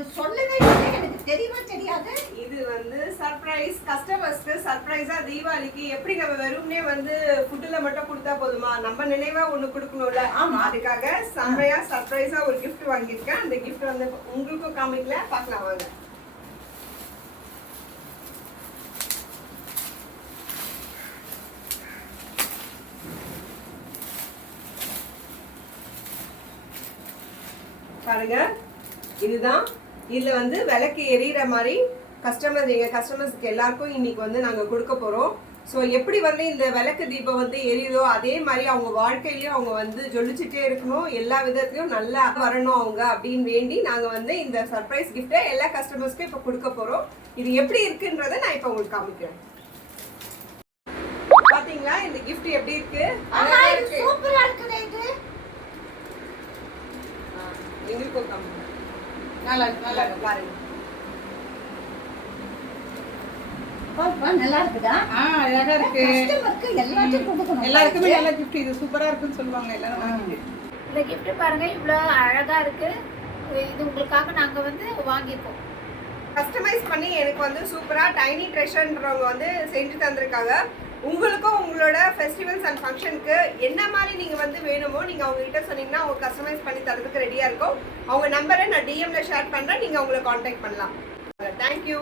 எனக்கு சொல்லவே இல்லை, எனக்கு தெரியவே தெரியாது. இது வந்து சர்ப்ரைஸ், கஸ்டமர்ஸ்க்கு சர்ப்ரைஸா தீபாவளிக்கு. எப்படி நம்ம வெறும்னே வந்து ஃபுட்டுல மட்டும் கொடுத்தா போதுமா, நம்ம நினைவா ஒண்ணு கொடுக்கணும்ல. ஆமா. அதுக்காக செம்மையா சர்ப்ரைஸா ஒரு gift வாங்கியிருக்கேன். அந்த gift வந்து உங்களுக்கும் காமிக்கல, பார்க்கலாம் வாங்க. பாருங்க, இதுதான். இதுல வந்து விளக்கு எரியிற மாதிரி கஸ்டமர்ஸ்க்கு எல்லாருக்கும் இன்னைக்கு வந்து நாங்க கொடுக்க போறோம். ஸோ எப்படி வந்து இந்த விளக்கு தீபம் வந்து எரியுதோ அதே மாதிரி அவங்க வாழ்க்கையிலயும் அவங்க வந்து ஜொலிச்சுட்டே இருக்கணும், எல்லா விதத்துலயும் நல்லா வரணும் அவங்க அப்படின்னு வேண்டி நாங்க வந்து இந்த சர்ப்ரைஸ் கிஃப்டை எல்லா கஸ்டமர்ஸ்க்கும் இப்ப கொடுக்க போறோம். இது எப்படி இருக்குன்றத நான் இப்ப உங்களுக்கு காமிக்கிறேன். பாத்தீங்களா இந்த கிஃப்ட் எப்படி இருக்கு? சூப்பரா இருக்குது. இது எங்களுக்கும் காமிங்க. நல்லா இருக்கு, நல்லா இருக்கு. பாருங்க, நல்லா இருக்குதா? அழகா இருக்கு. கஸ்டமருக்கு எல்லாத்தையும் கொடுக்கணும். எல்லாருக்குமே நல்ல gift. இது சூப்பரா இருக்குன்னு சொல்லுவாங்க எல்லாரும். இந்த gift பாருங்க, இவ்வளோ அழகா இருக்கு. இது உங்களுக்காக நாங்க வந்து வாங்கியிருக்கோம். கஸ்டமைஸ் பண்ணி எனக்கு வந்து சூப்பரா டைனி ட்ரெஷர்ன்றவங்க வந்து செஞ்சு தந்திருக்காங்க. உங்களுக்கும் உங்களோட ஃபெஸ்டிவல்ஸ் அண்ட் ஃபங்க்ஷனுக்கு என்ன மாதிரி நீங்க வந்து வேணுமோ நீங்க அவங்க கிட்ட சொன்னீங்கன்னா அவங்க கஸ்டமைஸ் பண்ணி தரதுக்கு ரெடியா இருக்கும். அவங்க நம்பரை நான் டிஎம்ல ஷேர் பண்றேன், நீங்க அவங்களை காண்டாக்ட் பண்ணலாம். தேங்க்யூ.